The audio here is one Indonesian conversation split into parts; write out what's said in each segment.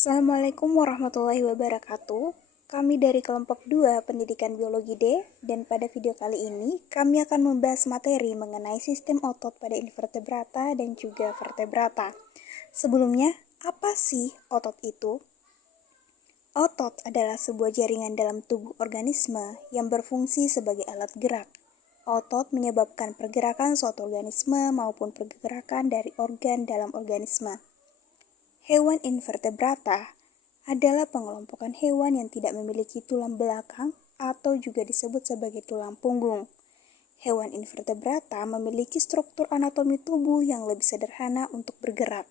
Assalamualaikum warahmatullahi wabarakatuh. Kami dari kelompok 2 Pendidikan Biologi D, dan pada video kali ini kami akan membahas materi mengenai sistem otot pada invertebrata dan juga vertebrata. Sebelumnya, apa sih otot itu? Otot adalah sebuah jaringan dalam tubuh organisme yang berfungsi sebagai alat gerak. Otot menyebabkan pergerakan suatu organisme maupun pergerakan dari organ dalam organisme. Hewan invertebrata adalah pengelompokan hewan yang tidak memiliki tulang belakang atau juga disebut sebagai tulang punggung. Hewan invertebrata memiliki struktur anatomi tubuh yang lebih sederhana untuk bergerak.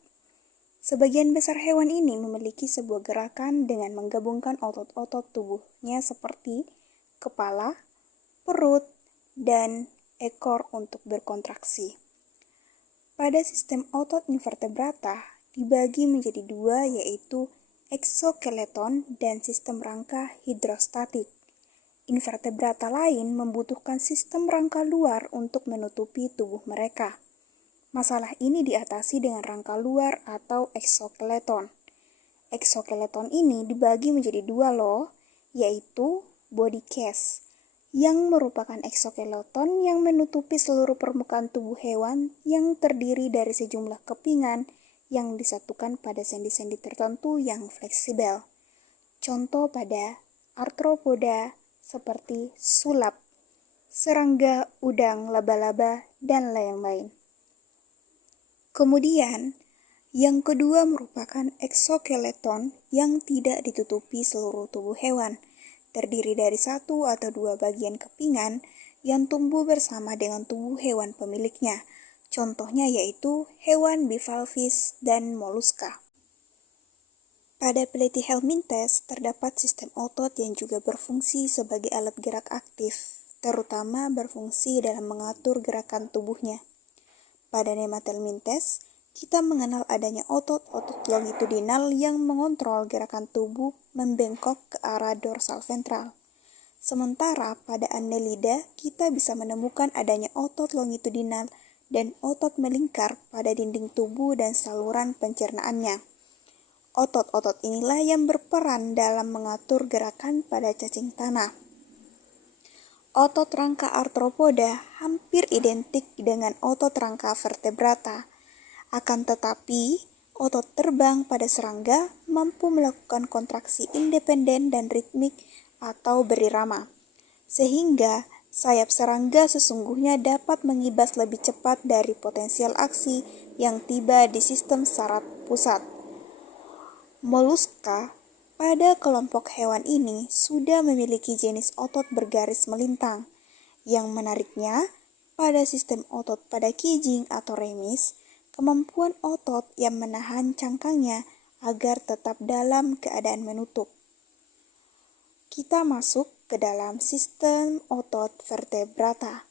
Sebagian besar hewan ini memiliki sebuah gerakan dengan menggabungkan otot-otot tubuhnya seperti kepala, perut, dan ekor untuk berkontraksi. Pada sistem otot invertebrata dibagi menjadi dua, yaitu eksoskeleton dan sistem rangka hidrostatik. Invertebrata lain membutuhkan sistem rangka luar untuk menutupi tubuh mereka. Masalah ini diatasi dengan rangka luar atau eksoskeleton. Eksoskeleton ini dibagi menjadi dua loh, yaitu body case, yang merupakan eksoskeleton yang menutupi seluruh permukaan tubuh hewan yang terdiri dari sejumlah kepingan yang disatukan pada sendi-sendi tertentu yang fleksibel. Contoh pada arthropoda seperti sulap, serangga, udang, laba-laba, dan lain-lain. Kemudian, yang kedua merupakan eksoskeleton yang tidak ditutupi seluruh tubuh hewan, terdiri dari satu atau dua bagian kepingan yang tumbuh bersama dengan tubuh hewan pemiliknya. Contohnya yaitu hewan bivalvis dan moluska. Pada Platyhelminthes terdapat sistem otot yang juga berfungsi sebagai alat gerak aktif, terutama berfungsi dalam mengatur gerakan tubuhnya. Pada Nemathelminthes, kita mengenal adanya otot-otot longitudinal yang mengontrol gerakan tubuh membengkok ke arah dorsal ventral. Sementara pada Annelida, kita bisa menemukan adanya otot longitudinal dan otot melingkar pada dinding tubuh dan saluran pencernaannya. Otot-otot inilah yang berperan dalam mengatur gerakan pada cacing tanah. Otot rangka arthropoda hampir identik dengan otot rangka vertebrata. Akan tetapi, otot terbang pada serangga mampu melakukan kontraksi independen dan ritmik atau berirama, sehingga sayap serangga sesungguhnya dapat mengibas lebih cepat dari potensial aksi yang tiba di sistem saraf pusat. Moluska pada kelompok hewan ini sudah memiliki jenis otot bergaris melintang. Yang menariknya, pada sistem otot pada kijing atau remis, kemampuan otot yang menahan cangkangnya agar tetap dalam keadaan menutup. Kita masuk ke dalam sistem otot vertebrata.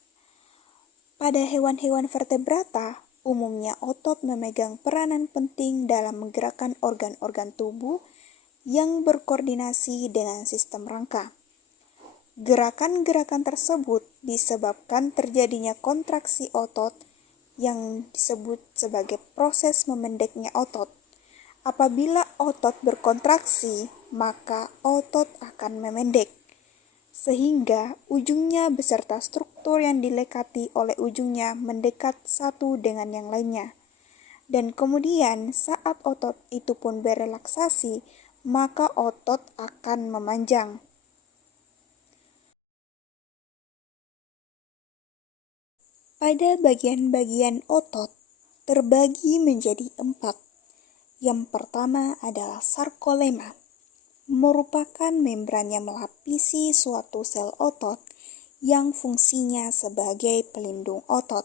Pada hewan-hewan vertebrata, umumnya otot memegang peranan penting dalam menggerakkan organ-organ tubuh yang berkoordinasi dengan sistem rangka. Gerakan-gerakan tersebut disebabkan terjadinya kontraksi otot yang disebut sebagai proses memendeknya otot. Apabila otot berkontraksi, maka otot akan memendek, sehingga ujungnya beserta struktur yang dilekati oleh ujungnya mendekat satu dengan yang lainnya. Dan kemudian saat otot itu pun berelaksasi, maka otot akan memanjang. Pada bagian-bagian otot terbagi menjadi 4. Yang pertama adalah sarkolema, merupakan membran yang melapisi suatu sel otot yang fungsinya sebagai pelindung otot.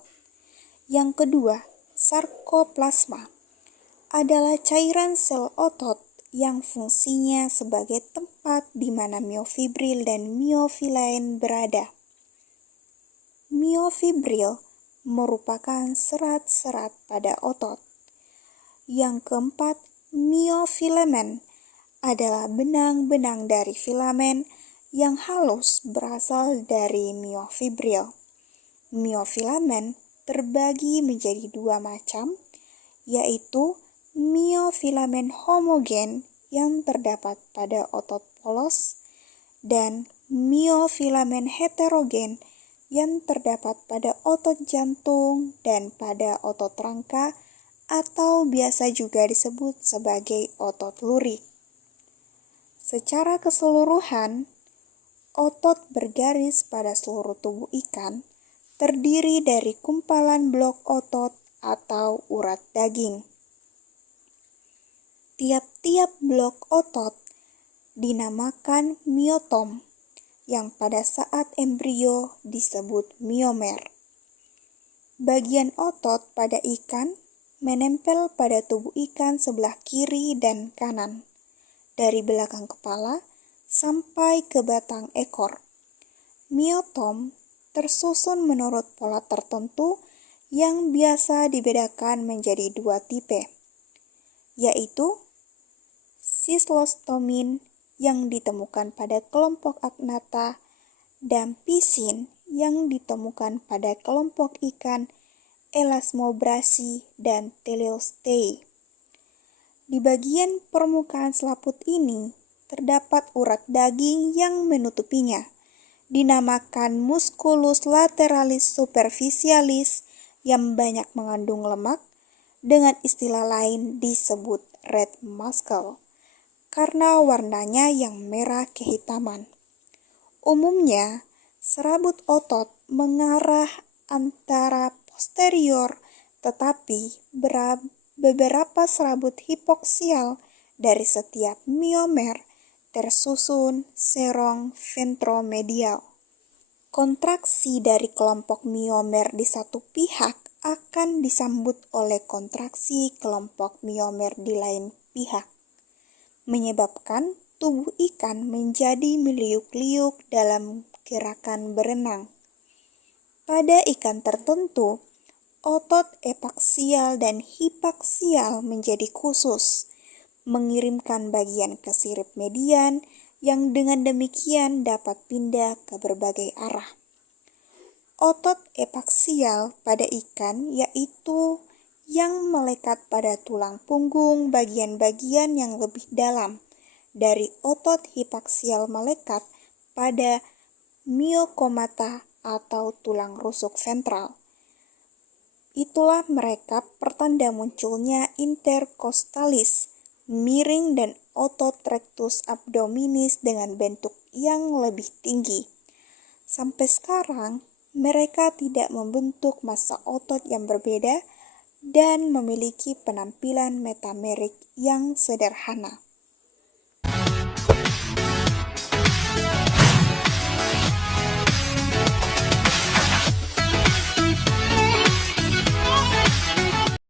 Yang kedua, sarkoplasma, adalah cairan sel otot yang fungsinya sebagai tempat di mana miofibril dan miofilain berada. Miofibril merupakan serat-serat pada otot. Yang keempat, miofilamen adalah benang-benang dari filamen yang halus berasal dari miofibril. Miofilamen terbagi menjadi dua macam, yaitu miofilamen homogen yang terdapat pada otot polos, dan miofilamen heterogen yang terdapat pada otot jantung dan pada otot rangka atau biasa juga disebut sebagai otot lurik. Secara keseluruhan, otot bergaris pada seluruh tubuh ikan terdiri dari kumpalan blok otot atau urat daging. Tiap-tiap blok otot dinamakan miotom, yang pada saat embrio disebut miomer. Bagian otot pada ikan menempel pada tubuh ikan sebelah kiri dan kanan, dari belakang kepala sampai ke batang ekor. Miotom tersusun menurut pola tertentu yang biasa dibedakan menjadi dua tipe, yaitu sistostomin yang ditemukan pada kelompok agnatha dan pisin yang ditemukan pada kelompok ikan elasmobrasi dan teleostei. Di bagian permukaan selaput ini terdapat urat daging yang menutupinya, dinamakan musculus lateralis superficialis yang banyak mengandung lemak, dengan istilah lain disebut red muscle, karena warnanya yang merah kehitaman. Umumnya, serabut otot mengarah antara posterior, tetapi beberapa serabut hipoksial dari setiap miomer tersusun serong ventromedial. Kontraksi dari kelompok miomer di satu pihak akan disambut oleh kontraksi kelompok miomer di lain pihak, menyebabkan tubuh ikan menjadi meliuk-liuk dalam gerakan berenang. Pada ikan tertentu, otot epaksial dan hipaksial menjadi khusus, mengirimkan bagian ke sirip median yang dengan demikian dapat pindah ke berbagai arah. Otot epaksial pada ikan yaitu yang melekat pada tulang punggung bagian-bagian yang lebih dalam dari otot hipaksial melekat pada miokomata atau tulang rusuk ventral. Itulah mereka pertanda munculnya intercostalis, miring, dan otot rectus abdominis dengan bentuk yang lebih tinggi. Sampai sekarang, mereka tidak membentuk massa otot yang berbeda dan memiliki penampilan metamerik yang sederhana.